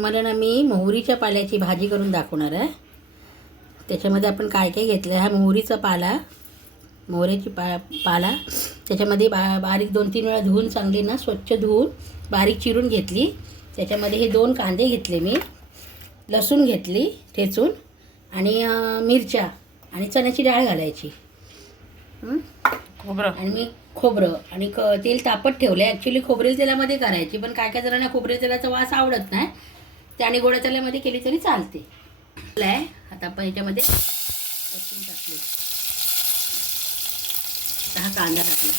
तुम्हाला ना मी मोहरीच्या पाल्याची भाजी करून दाखवणार आहे. त्याच्यामध्ये आपण काय काय घेतलं आहे. हा मोहरीचा पाला, मोहरीची पाला त्याच्यामध्ये बारीक 2-3 वेळा धुवून चांगली ना स्वच्छ धुवून बारीक चिरून घेतली. त्याच्यामध्ये हे 2 कांदे घेतले मी, लसूण घेतली ठेचून आणि मिरच्या आणि चण्याची डाळ घालायची. खोबरं आणि मी खोबरं आणि तेल तापत ठेवलं आहे. ॲक्च्युली खोबरेल तेलामध्ये करायची, पण काय काय जणांना खोबरेल तेलाचा वास आवडत नाही, त्याने गोड्या तेलामध्ये केली तरी चालते. आता आपण ह्याच्यामध्ये लसूण टाकले, हा कांदा टाकला.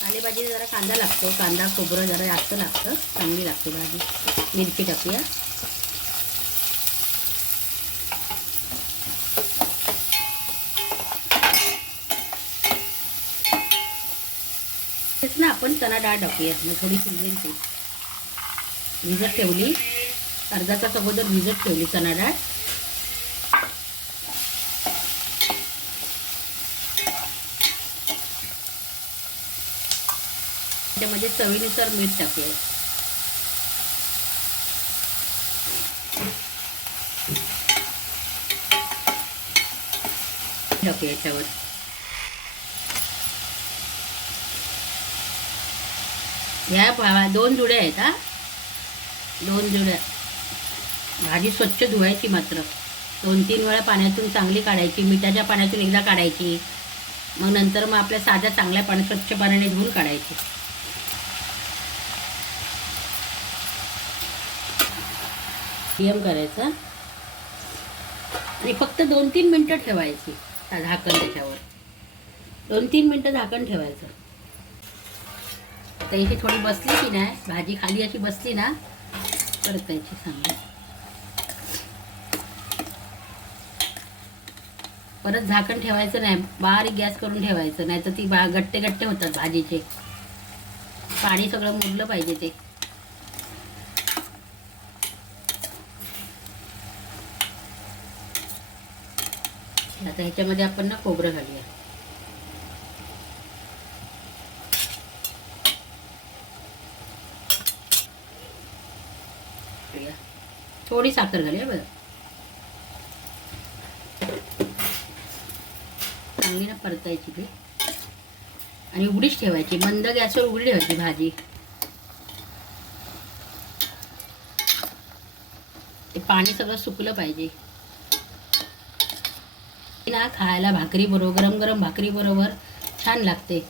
पालेभाजी जरा कांदा लागतो, कांदा खोबरं जरा जास्त लागतं, चांगली लागते भाजी. मिरची टाकूया. तेच ना आपण चणा डाळ टाकूया, मग थोडी शिजेल. ती भिजत ठेवली, अर्धा तास अगोदर भिजत ठेवली चणा डाळ. त्यामध्ये चवीनुसार मीठ टाकूया. याच्यावर ह्या 2 जुड्या आहेत. 2 जुड्या. भाजी स्वच्छ धुवायची, मात्र 2-3 वेळा पाण्यातून चांगली काढायची, मिठाच्या पाण्यातून एकदा काढायची, मग नंतर मग आपल्या साध्या चांगल्या स्वच्छ पाण्याने धुवून काढायची. नियम करायचा आणि फक्त 2-3 मिनटं ठेवायची झाकण त्याच्यावर. 2-3 मिनटं झाकण ठेवायचं. आता इथे थोडी बसली की नाही भाजी, खाली अशी बसली ना परतायची चांगली. परत झाकण ठेवायचं नाही, बारीक गॅस करून ठेवायचं, नाही तर ती गट्टे गट्टे होतात भाजीचे. पाणी सगळं मुरलं पाहिजे ते. आता ह्याच्यामध्ये आपण ना खोबरं घालूया. थोडी साखर घालूया बरं. चांगली ना परतायची ती आणि उघडीच ठेवायची, मंद गॅसवर उघडी ठेवायची भाजी. ते पाणी सगळं सुकलं पाहिजे ना. खायला भाकरी बरोबर, गरम गरम भाकरी बरोबर छान लागते.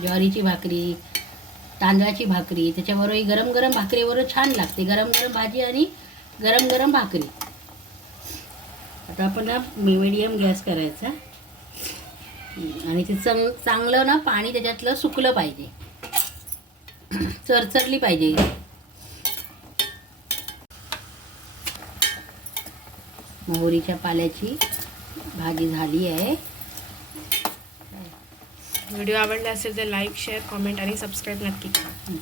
ज्वारीची भाकरी, तांदळाची भाकरी, त्याच्याबरोबर गरम गरम भाकरीबरोबर छान लागते. गरम गरम भाजी आणि गरम गरम भाकरी. आता आपण ना मीडियम गॅस करायचा आणि ते चांगलं ना पाणी त्याच्यातलं सुकलं पाहिजे, चरचरली पाहिजे. मोहरीच्या पाल्याची भाजी झाली आहे. व्हिडिओ आवडला असेल तर लाईक, शेअर, कमेंट आणि सबस्क्राईब नक्की करा.